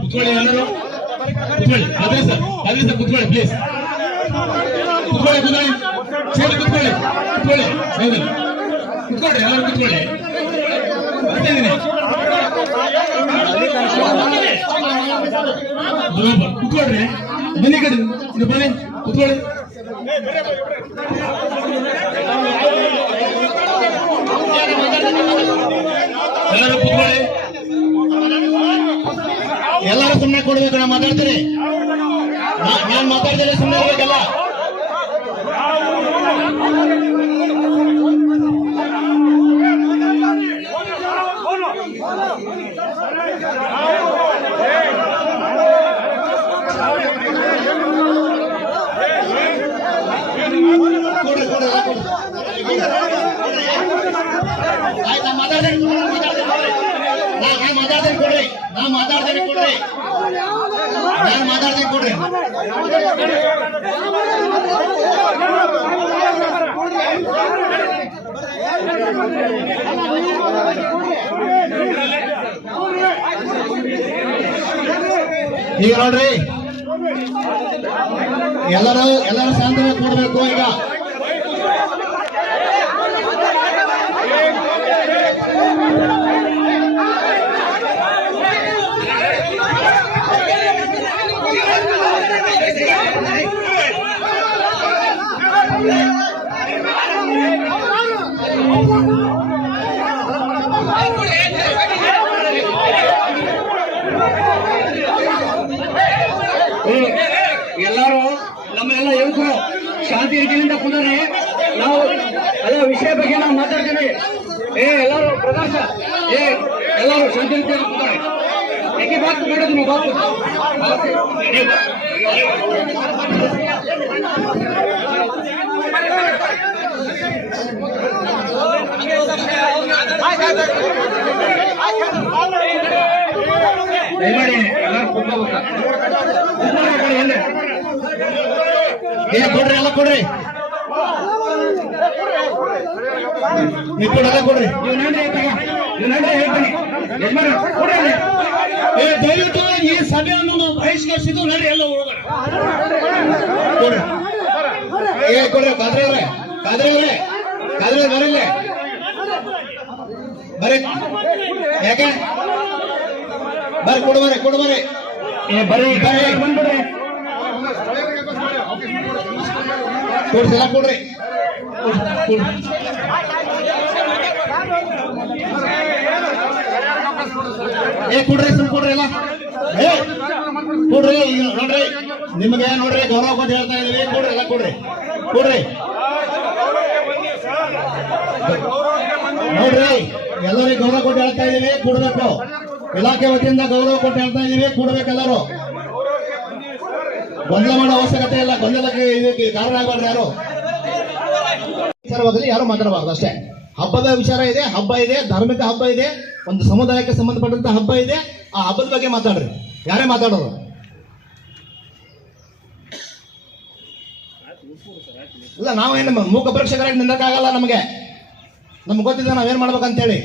ಕುತ್ಕೊಳ್ಳಿ ಎಲ್ಲರೂ ಕುತ್ಕೊಳ್ಳಿ. ಅದೇ ಸರ್ ಕುತ್ಕೊಳ್ಳಿ ಪ್ಲೀಸ್. ಕುತ್ಕೊಳ್ಳಿ ಕುತ್ಕೊಳ್ಳಿ ಕುತ್ಕೊಳ್ಳಿ ಕುತ್ಕೊಳ್ಳಿ ಎಲ್ಲರೂ ಕುತ್ಕೊಳ್ಳಿ. ಕುತ್ಕೊಳ್ರಿ ಬನ್ನಿ ಕಡೆ ಬನ್ನಿ ಕುತ್ಕೊಳ್ಳಿ. ಎಲ್ಲರೂ ಕುತ್ಕೊಳ್ಳಿ. ಎಲ್ಲರೂ ಸುಮ್ಮನೆ ಕೊಡ್ಬೇಕು. ನಾನು ಮಾತಾಡ್ತೀನಿ, ನಾನು ಮಾತಾಡ್ತೀನಿ, ಸುಮ್ಮನೆ ಇರ್ಬೇಕಲ್ಲ. ಈಗ ನೋಡ್ರಿ, ಎಲ್ಲರೂ ಶಾಂತವಾಗಿ ಕೊಡ್ಬೇಕು. ಈಗ ಎಲ್ಲರೂ ನಮ್ಮೆಲ್ಲ ಯುವಕರು ಶಾಂತಿ ರೀತಿಯಿಂದ ಕುಂದ್ರೆ ನಾವು ಎಲ್ಲ ವಿಷಯ ಬಗ್ಗೆ ನಾವು ಮಾತಾಡ್ತೀವಿ. ಎಲ್ಲರೂ ಪ್ರಕಾಶ ಎಲ್ಲರೂ ಶಾಂತಿ ರೀತಿಯಿಂದ ಕುಂತಾರೆ. ಏಕೆ ಬಾತ್ ಮಾಡೋದು ನೀವು ಬಾತ್ ದಯಮಾಡಿ ಎಲ್ಲರೂ ಕುತ್ಕೋಬೇಕ. ಕೊಡ್ರಿ, ಎಲ್ಲ ಕೊಡ್ರಿ, ಎಲ್ಲ ಕೊಡ್ರಿ. ದಯವಿಟ್ಟು ಈ ಸಭೆಯನ್ನು ಬಹಿಷ್ಕರಿಸಿದ್ದು ನಡ್ರಿ, ಎಲ್ಲ ಹೋಗೋಣ. ಕೊಡ್ರಿ, ಕೊಡ್ರಿ. ಕಾದ್ರೆ ಬರಿಲ್ಲ ಬರೀ ಯಾಕೆ ಬರ್ರಿ, ಕೊಡ್ಬರ್ರಿ ಬರ್ರಿ ಬಂದ್ಬಿಡ್ರಿ. ಕೊಡ್ಸಿಲ್ಲ ಕೊಡ್ರಿ. ಕೊಡ್ರಿ ಸುಮ್ ಕೊಡ್ರಿ ಎಲ್ಲ ಕೊಡ್ರಿ. ನೋಡ್ರಿ, ನಿಮಗೆ ನೋಡ್ರಿ ಗೌರವ ಕೊಟ್ಟು ಹೇಳ್ತಾ ಇದೀವಿ. ಕೊಡ್ರಿ, ಎಲ್ಲ ಕೊಡ್ರಿ ನೋಡ್ರಿ, ಎಲ್ಲರಿಗೂ ಗೌರವ ಕೊಟ್ಟು ಹೇಳ್ತಾ ಇದೀವಿ. ಕೊಡ್ಬೇಕು. ಇಲಾಖೆ ವತಿಯಿಂದ ಗೌರವ ಕೊಟ್ಟು ಹೇಳ್ತಾ ಇದೀವಿ. ಕೊಡ್ಬೇಕೆಲ್ಲರೂ. ಗೊಂದಲ ಮಾಡೋ ಅವಶ್ಯಕತೆ ಇಲ್ಲ. ಗೊಂದಲಕ್ಕೆ ಇದಕ್ಕೆ ಕಾರಣ ಆಗಬಾರ್ದು ಯಾರು. ವಿಚಾರವಾಗಲಿ ಯಾರು ಮಾತಾಡಬಾರ್ದು ಅಷ್ಟೇ. ಹಬ್ಬದ ವಿಚಾರ ಇದೆ, ಹಬ್ಬ ಇದೆ, ಧಾರ್ಮಿಕ ಹಬ್ಬ ಇದೆ, ಒಂದು ಸಮುದಾಯಕ್ಕೆ ಸಂಬಂಧಪಟ್ಟಂತ ಹಬ್ಬ ಇದೆ. ಆ ಹಬ್ಬದ ಬಗ್ಗೆ ಮಾತಾಡ್ರಿ, ಯಾರೇ ಮಾತಾಡೋರು. ಇಲ್ಲ, ನಾವೇನು ಮೂಕ ಪರೀಕ್ಷಕರಾಗಿ ನಿಲ್ಲಕ್ಕಾಗಲ್ಲ. ನಮ್ಗೆ ಗೊತ್ತಿದೆ ನಾವೇನ್ ಮಾಡ್ಬೇಕಂತೇಳಿ.